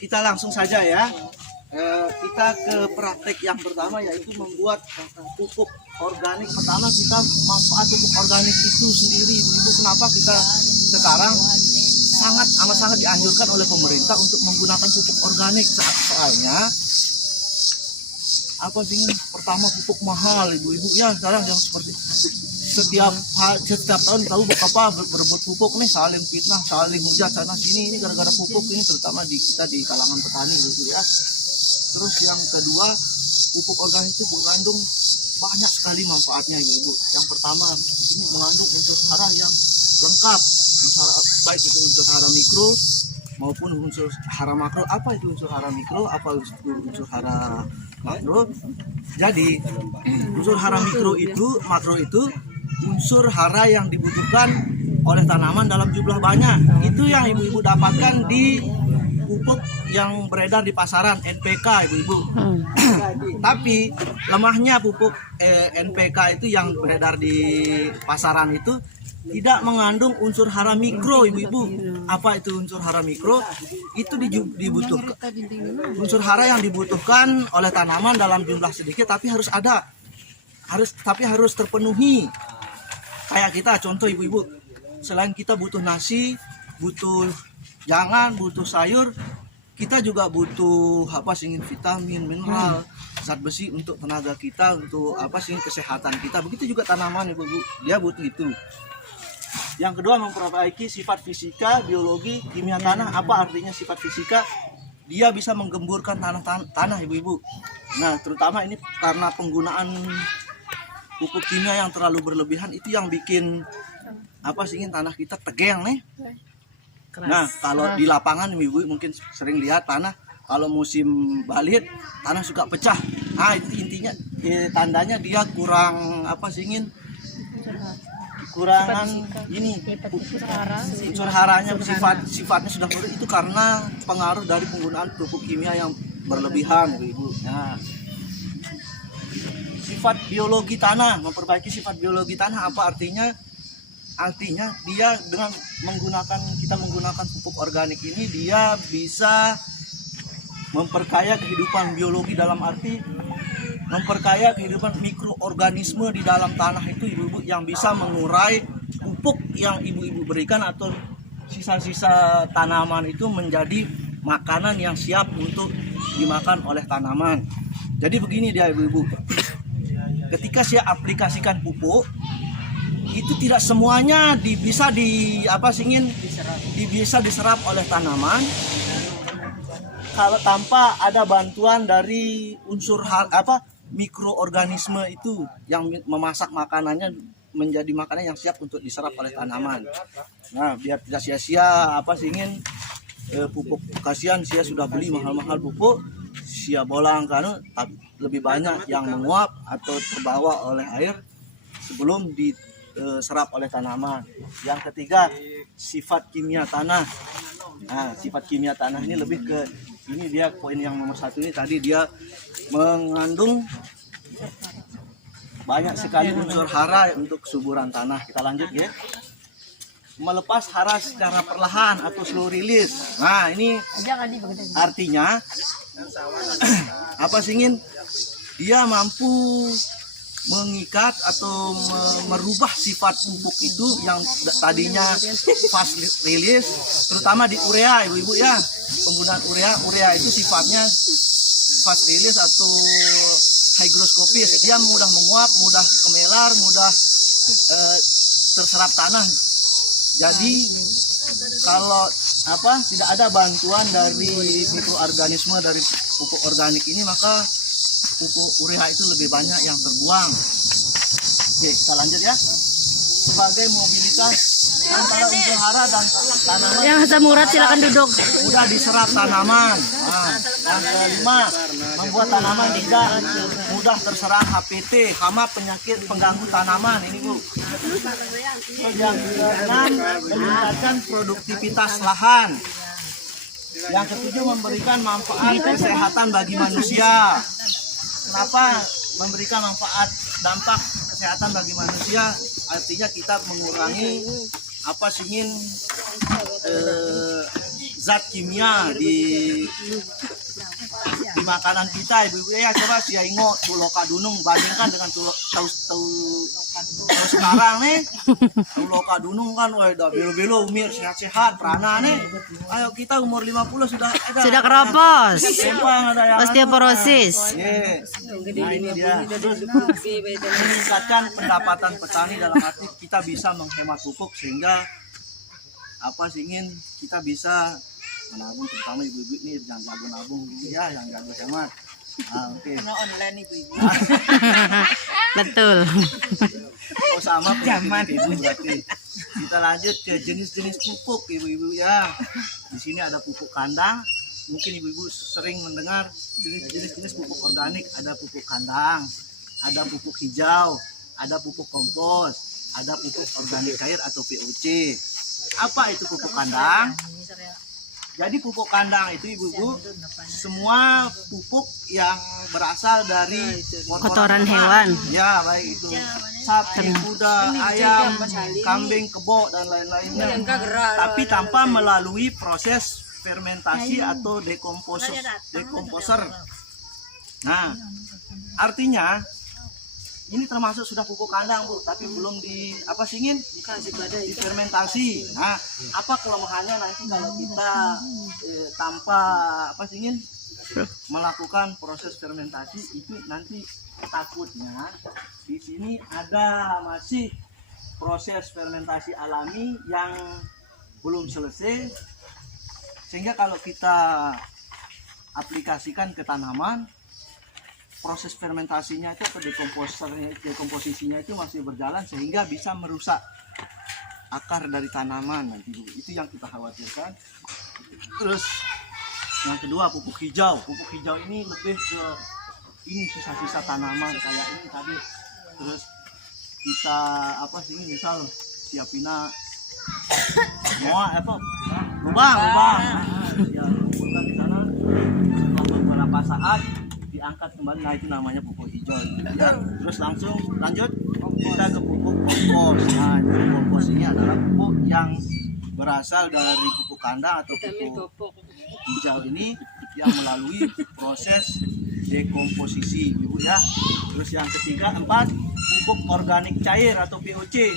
kita langsung saja ya. Kita ke praktek yang pertama, yaitu membuat pupuk organik. Pertama kita manfaat pupuk organik itu sendiri, Ibu. Kenapa kita sekarang amat sangat dianjurkan oleh pemerintah untuk menggunakan pupuk organik? Soalnya apa sih, pertama pupuk mahal, Ibu ya. Sekarang yang seperti setiap tahun tahu apa berebut pupuk nih, saling fitnah, saling hujat sana sini, ini gara-gara pupuk ini, terutama di kita di kalangan petani, Ibu ya. Terus yang kedua, pupuk organik itu mengandung banyak sekali manfaatnya, Ibu. Yang pertama, di sini mengandung unsur hara yang lengkap, baik itu unsur hara mikro maupun unsur hara makro. Apa itu unsur hara mikro? Apa unsur hara makro? Jadi unsur hara makro itu unsur hara yang dibutuhkan oleh tanaman dalam jumlah banyak. Itu yang Ibu-ibu dapatkan di pupuk yang beredar di pasaran, NPK, Ibu-ibu. Tapi lemahnya pupuk NPK itu yang beredar di pasaran itu tidak mengandung unsur hara mikro, Ibu-ibu. Apa itu unsur hara mikro? Itu dibutuhkan unsur hara yang dibutuhkan oleh tanaman dalam jumlah sedikit, tapi harus ada, harus terpenuhi. Kayak kita contoh, Ibu-ibu, selain kita butuh nasi, butuh butuh sayur, kita juga butuh vitamin, mineral, zat besi untuk tenaga kita, untuk kesehatan kita. Begitu juga tanaman, Ibu-ibu, dia butuh itu. Yang kedua, memperbaiki sifat fisika, biologi, kimia tanah. Apa artinya sifat fisika? Dia bisa menggemburkan tanah, Ibu-ibu. Nah, terutama ini karena penggunaan pupuk kimia yang terlalu berlebihan, itu yang bikin tanah kita tegeng nih. Nah, kalau di lapangan, Ibu mungkin sering lihat tanah kalau musim balit, tanah suka pecah. Nah, itu intinya tandanya dia kurang kurangan ini unsur haranya, sifatnya sudah buruk. Itu karena pengaruh dari penggunaan pupuk kimia yang berlebihan, Ibu. Nah, sifat biologi tanah, memperbaiki sifat biologi tanah apa artinya? Artinya dia dengan kita menggunakan pupuk organik ini, dia bisa memperkaya kehidupan biologi, dalam arti memperkaya kehidupan mikroorganisme di dalam tanah itu, Ibu-ibu, yang bisa mengurai pupuk yang Ibu-ibu berikan atau sisa-sisa tanaman itu menjadi makanan yang siap untuk dimakan oleh tanaman. Jadi begini dia, Ibu-ibu, ketika saya aplikasikan pupuk itu tidak semuanya bisa diserap oleh tanaman kalau tanpa ada bantuan dari unsur mikroorganisme itu yang memasak makanannya menjadi makanan yang siap untuk diserap oleh tanaman. Nah, biar tidak sia-sia pupuk, kasihan saya sudah beli mahal-mahal pupuk, sia bolang kan, lebih banyak yang menguap atau terbawa oleh air sebelum diserap oleh tanaman. Yang ketiga, sifat kimia tanah. Nah, sifat kimia tanah ini lebih ke ini, dia poin yang nomor 1 ini tadi, dia mengandung banyak sekali unsur hara untuk kesuburan tanah. Kita lanjut ya. Melepas hara secara perlahan atau slow release. Nah, ini artinya dia mampu mengikat atau merubah sifat pupuk itu yang tadinya fast release, terutama di urea, Ibu-ibu ya. Penggunaan urea itu sifatnya fast release atau hygroskopis. Dia mudah menguap, mudah kemelar, mudah terserap tanah. Jadi kalau tidak ada bantuan dari mikroorganisme dari pupuk organik ini, maka pupuk urea itu lebih banyak yang terbuang. Oke, kita lanjut ya. Sebagai mobilitas antara unsur hara dan tanaman. Yang Hasan Murad silakan duduk. Mudah diserap tanaman. Nah, yang kelima, membuat tanaman tidak mudah terserang HPT, hama penyakit pengganggu tanaman. Ini, Bu. Yang keenam, meningkatkan produktivitas lahan. Yang ketujuh, memberikan manfaat kesehatan bagi manusia. Kenapa memberikan dampak kesehatan bagi manusia? Artinya kita mengurangi zat kimia di makanan kita, ibu-ibu ya. Coba si Aingo tuloka dunung bandingkan dengan tahu sekarang nih. Tuloka dunung kan udah belo-belo umur sehat-sehat prana nih. Ayo kita umur 50 sudah ada, Sudah keropos. sempang, ada yang Osteoporosis. Nah ini dia. Terus meningkatkan pendapatan petani dalam arti kita bisa menghemat pupuk sehingga apa sih ingin kita bisa menabung, terutama ibu-ibu ini yang jago nabung ya, yang jago hemat. Oke. Online ibu-ibu. Betul. Oh sama zaman ibu berarti. Kita lanjut ke jenis-jenis pupuk ibu-ibu ya. Di sini ada pupuk kandang. Mungkin ibu-ibu sering mendengar jenis-jenis pupuk organik. Ada pupuk kandang, ada pupuk hijau, ada pupuk kompos, ada pupuk organik cair atau POC. Apa itu pupuk kandang? Jadi pupuk kandang itu ibu-ibu semua pupuk yang berasal dari Kotoran hewan. Ya baik itu sapi, kuda, ayam, kambing, kebo dan lain-lainnya. Tapi tanpa melalui proses fermentasi atau dekomposer. Nah, artinya ini termasuk sudah pupuk kandang Bu, tapi belum di apa sih ingin difermentasi. Nah, apa kelemahannya nanti kalau kita tanpa apa sih ingin melakukan proses fermentasi itu nanti takutnya di sini ada masih proses fermentasi alami yang belum selesai, sehingga kalau kita aplikasikan ke tanaman proses fermentasinya itu atau dekomposisinya itu masih berjalan sehingga bisa merusak akar dari tanaman nanti Bu. Itu yang kita khawatirkan. Terus yang kedua pupuk hijau. Pupuk hijau ini lebih ke ini sisa-sisa tanaman kayak ini tadi. Terus kita apa sih ini misal siapina mau apa lubang ya kumpulkan di sana selama beberapa saat diangkat kembali. Nah itu namanya pupuk hijau ya. Terus langsung lanjut kita ke pupuk kompos. Nah pupuk kompos ini adalah pupuk yang berasal dari pupuk kandang atau pupuk hijau ini yang melalui proses dekomposisi ibu ya. Terus yang ketiga, 4 pupuk organik cair atau POC.